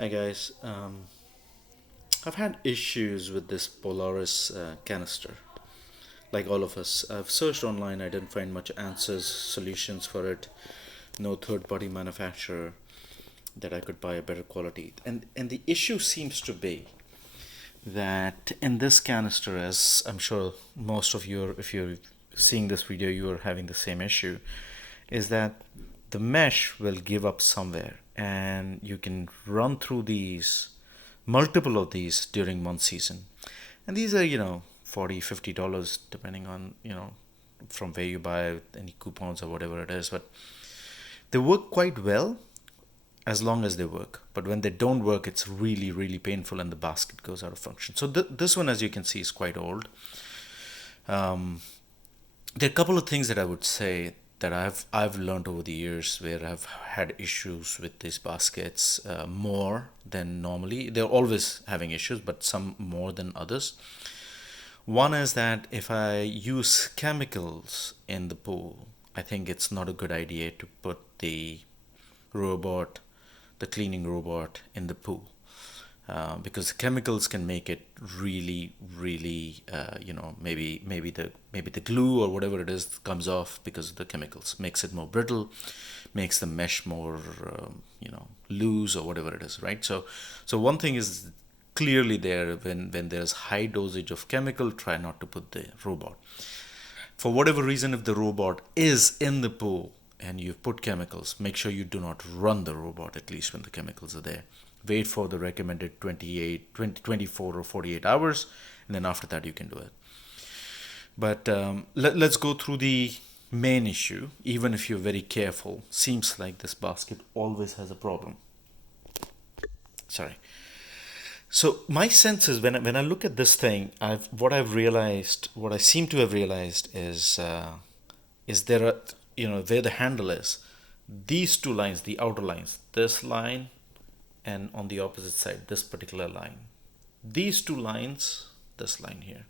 Hi guys. I've had issues with this Polaris canister. Like all of us, I've searched online. I didn't find much answers, solutions for it. No third-party manufacturer that I could buy a better quality. And the issue seems to be that in this canister, as I'm sure most of you, if you're seeing this video, you are having the same issue, is that the mesh will give up somewhere, and you can run through these multiple of these during one season. And these are, $40, $50 depending on, from where you buy, any coupons or whatever it is. But they work quite well as long as they work. But when they don't work, it's really, really painful and the basket goes out of function. So this one, as you can see, is quite old. There are a couple of things that I would say that I've learned over the years where I've had issues with these baskets more than normally. They're always having issues, but some more than others. One is that if I use chemicals in the pool, I think it's not a good idea to put robot, the cleaning robot, in the pool. Because chemicals can make it really, really, maybe the glue or whatever it is comes off because of the chemicals, makes it more brittle, makes the mesh more, loose or whatever it is, right? So one thing is clearly there when there's high dosage of chemical, try not to put the robot. For whatever reason, if the robot is in the pool and you've put chemicals, make sure you do not run the robot, at least when the chemicals are there. Wait for the recommended 24 or 48 hours, and then after that you can do it. But let's go through the main issue. Even if you're very careful, seems like this basket always has a problem. Sorry. So my sense is when I look at this thing, what I seem to have realized is there are, where the handle is, these two lines, the outer lines, this line and on the opposite side, this particular line. These two lines, this line here,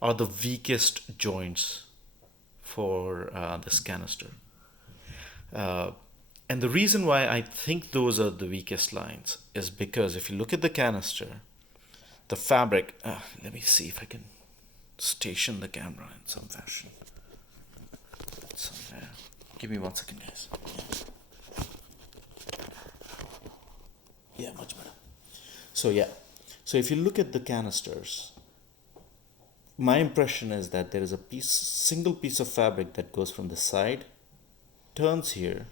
are the weakest joints for this canister. And the reason why I think those are the weakest lines is because if you look at the canister, the fabric, let me see if I can station the camera in some fashion. Somewhere. Give me 1 second, guys. Yeah, much better. So if you look at the canisters, my impression is that there is a single piece of fabric that goes from the side, turns here,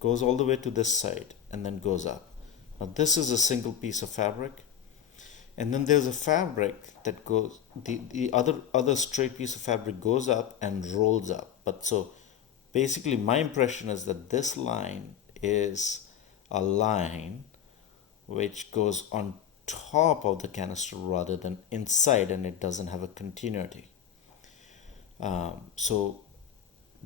goes all the way to this side, and then goes up. Now this is a single piece of fabric, and then there's a fabric that goes, the other straight piece of fabric goes up and rolls up. But so basically my impression is that this line is a line which goes on top of the canister rather than inside, and it doesn't have a continuity. So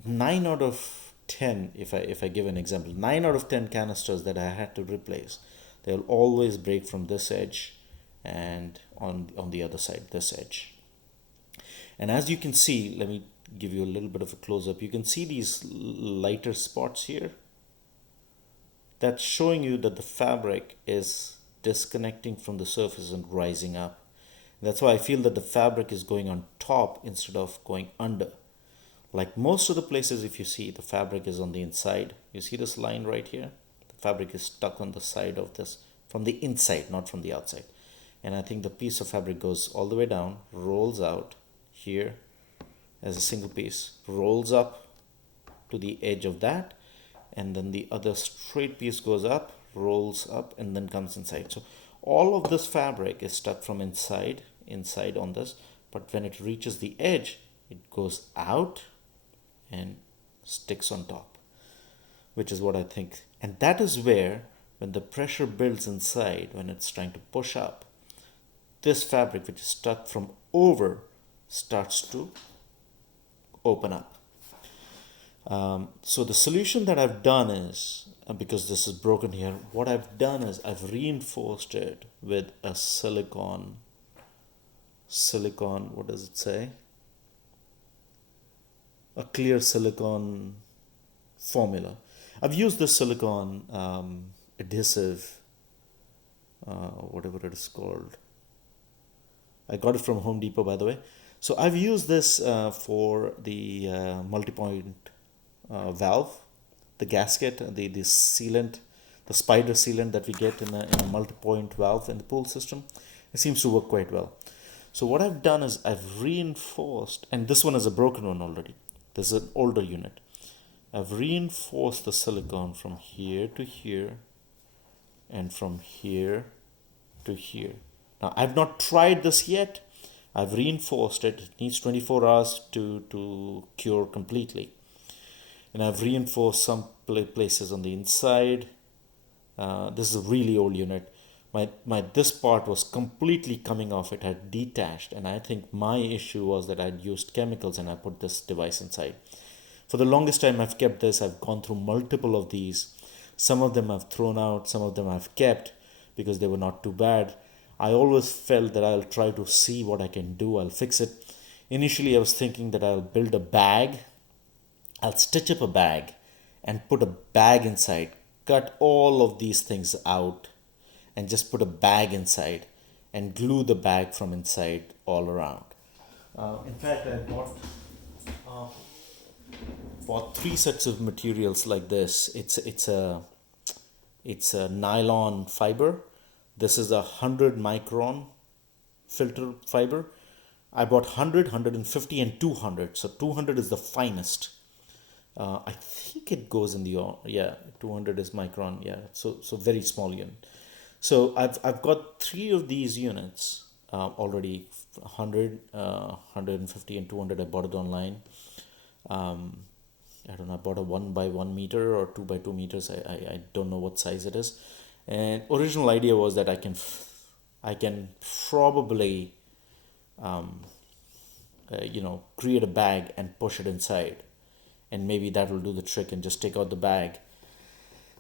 9 out of 10, if I give an example, 9 out of 10 canisters that I had to replace, they'll always break from this edge and on the other side, this edge. And as you can see, let me give you a little bit of a close-up. You can see these lighter spots here. That's showing you that the fabric is disconnecting from the surface and rising up. That's why I feel that the fabric is going on top instead of going under. Like most of the places, if you see, the fabric is on the inside. You see this line right here? The fabric is stuck on the side of this, from the inside, not from the outside. And I think the piece of fabric goes all the way down, rolls out here as a single piece, rolls up to the edge of that, and then the other straight piece goes up, rolls up, and then comes inside. So all of this fabric is stuck from inside on this, but when it reaches the edge, it goes out and sticks on top, which is what I think. And that is where, when the pressure builds inside, when it's trying to push up, this fabric, which is stuck from over, starts to open up. So the solution that I've done is, because this is broken here, what I've done is I've reinforced it with a silicone, what does it say? A clear silicone formula. I've used this silicone adhesive, whatever it is called. I got it from Home Depot, by the way. So I've used this for the multi-point valve, the gasket, the sealant, the spider sealant that we get in a multi-point valve in the pool system. It seems to work quite well. So what I've done is I've reinforced, and this one is a broken one already. This is an older unit. I've reinforced the silicone from here to here and from here to here. Now, I've not tried this yet. I've reinforced it. It needs 24 hours to cure completely. And I've reinforced some places on the inside. This is a really old unit. This part was completely coming off. It had detached, and I think my issue was that I'd used chemicals and I put this device inside. For the longest time I've kept this. I've gone through multiple of these. Some of them I've thrown out, some of them I've kept because they were not too bad. I always felt that I'll try to see what I can do. I'll fix it. Initially I was thinking that I'll build a bag. I'll stitch up a bag and put a bag inside. Cut all of these things out and just put a bag inside and glue the bag from inside all around. In fact, I bought 3 sets of materials like this. It's a nylon fiber. This is a 100 micron filter fiber. I bought 100, 150, and 200. So 200 is the finest. I think it goes in the 200 is micron. Yeah, so very small unit. So I've got 3 of these units already. 100, 150, and 200. I bought it online. I don't know. I bought a 1 by 1 meter or 2 by 2 meters. I don't know what size it is. And original idea was that I can probably create a bag and push it inside, and maybe that will do the trick and just take out the bag.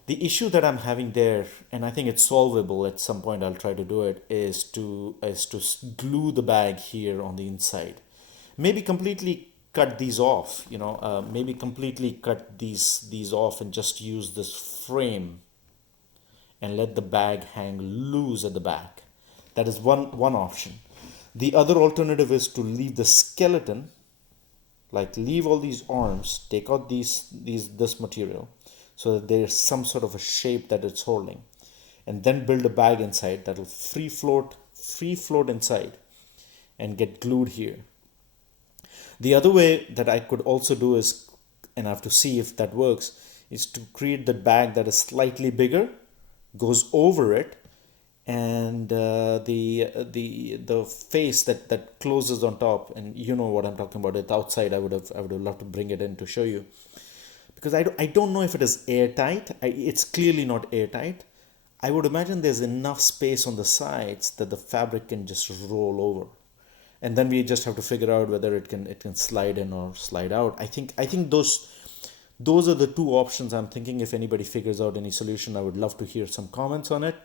The issue that I'm having there, and I think it's solvable at some point, I'll try to do it, is to glue the bag here on the inside. Maybe completely cut these off, maybe completely cut these off and just use this frame and let the bag hang loose at the back. That is one option. The other alternative is to leave the skeleton, like leave all these arms, take out this material so that there's some sort of a shape that it's holding, and then build a bag inside that will free float inside and get glued here. The other way that I could also do is, and I have to see if that works, is to create the bag that is slightly bigger, goes over it, and the face that closes on top, and you know what I'm talking about. It's outside. I would have loved to bring it in to show you, because I don't know if it is airtight. It's clearly not airtight. I would imagine there's enough space on the sides that the fabric can just roll over, and then we just have to figure out whether it can slide in or slide out. I think those are the 2 options I'm thinking. If anybody figures out any solution, I would love to hear some comments on it.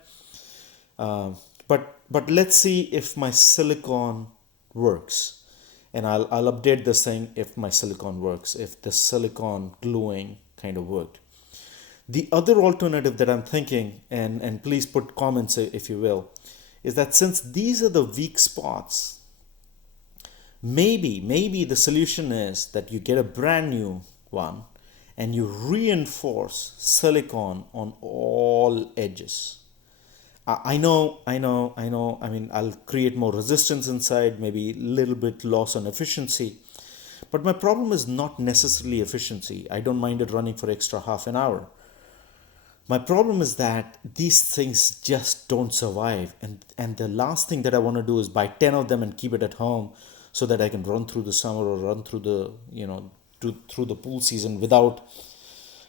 But let's see if my silicone works, and I'll update this thing if my silicone works, if the silicone gluing kind of worked. The other alternative that I'm thinking, and please put comments if you will, is that since these are the weak spots, maybe the solution is that you get a brand new one and you reinforce silicone on all edges. I know. I mean, I'll create more resistance inside, maybe a little bit loss on efficiency. But my problem is not necessarily efficiency. I don't mind it running for extra half an hour. My problem is that these things just don't survive. And the last thing that I want to do is buy 10 of them and keep it at home so that I can run through the summer or run through the, through the pool season without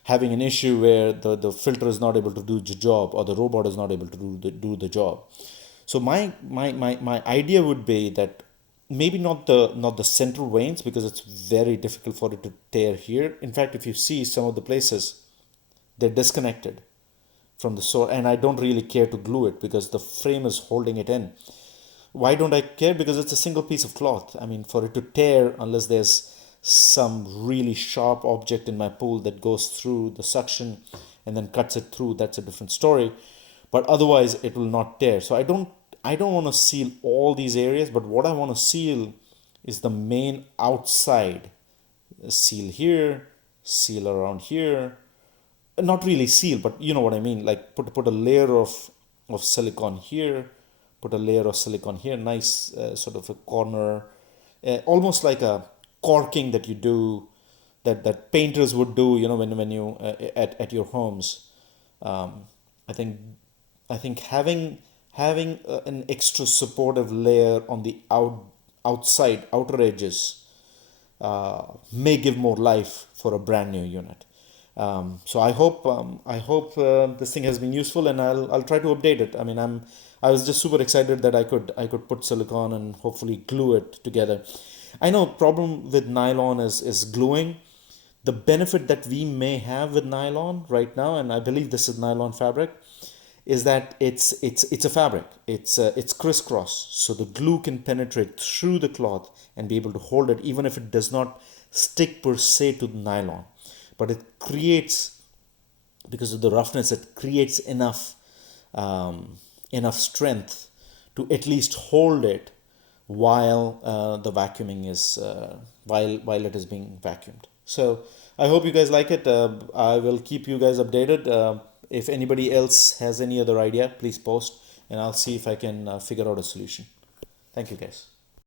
having an issue where the filter is not able to do the job or the robot is not able to do the job. So my idea would be that maybe not the central vanes, because it's very difficult for it to tear here. In fact, if you see some of the places, they're disconnected from the source, and I don't really care to glue it because the frame is holding it in. Why don't I care? Because it's a single piece of cloth. I mean, for it to tear, unless there's some really sharp object in my pool that goes through the suction and then cuts it through, that's a different story. But otherwise, it will not tear. So I don't want to seal all these areas, but what I want to seal is the main outside. Seal here, seal around here. Not really seal, but you know what I mean. Like put a layer of silicone here, put a layer of silicone here. Nice sort of a corner, almost like a corking that you do, that painters would do. You know, when you at your homes. Um, I think I think having an extra supportive layer on the outside outer edges may give more life for a brand new unit. So I hope this thing has been useful, and I'll try to update it. I mean, I was just super excited that I could put silicone and hopefully glue it together. I know problem with nylon is gluing. The benefit that we may have with nylon right now, and I believe this is nylon fabric, is that it's a fabric. It's crisscross, so the glue can penetrate through the cloth and be able to hold it, even if it does not stick per se to the nylon. But it creates, because of the roughness, it creates enough strength to at least hold it while the vacuuming is while it is being vacuumed. So I hope you guys like it. I will keep you guys updated. If anybody else has any other idea, please post, and I'll see if I can figure out a solution. Thank you, guys.